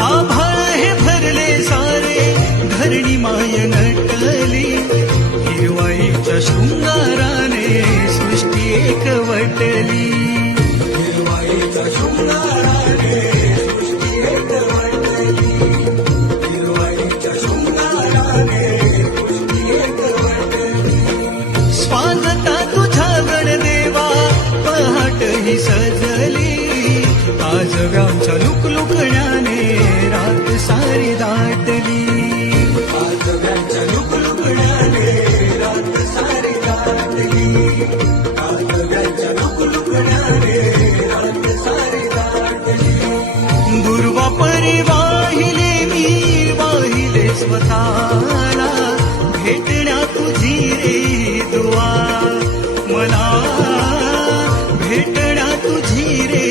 आभाळ हे भरले सारे धरणी माय नटली हिरवाईच्या शृंगाराने सृष्टी एकवटली हिरवाईच्या शृंगाराने सृष्टी एकवटली हिरवाईच्या शृंगाराने सृष्टी एकवटली स्वागता तुझ्या गणदेवा पहाट ही सजली आजव्यांच्या लुकलुकण्याने रात सारी दाटली आजव्यांच्या लुकलुकण्याने रात सारी दाटली आजव्यांच्या लुकलुकण्याने रात सारी दाटली दुर्वा परी वाहिले मी वाहिले स्वतःला भेटण्या तुझी रे दुआ मला भेटण्या तुझी रे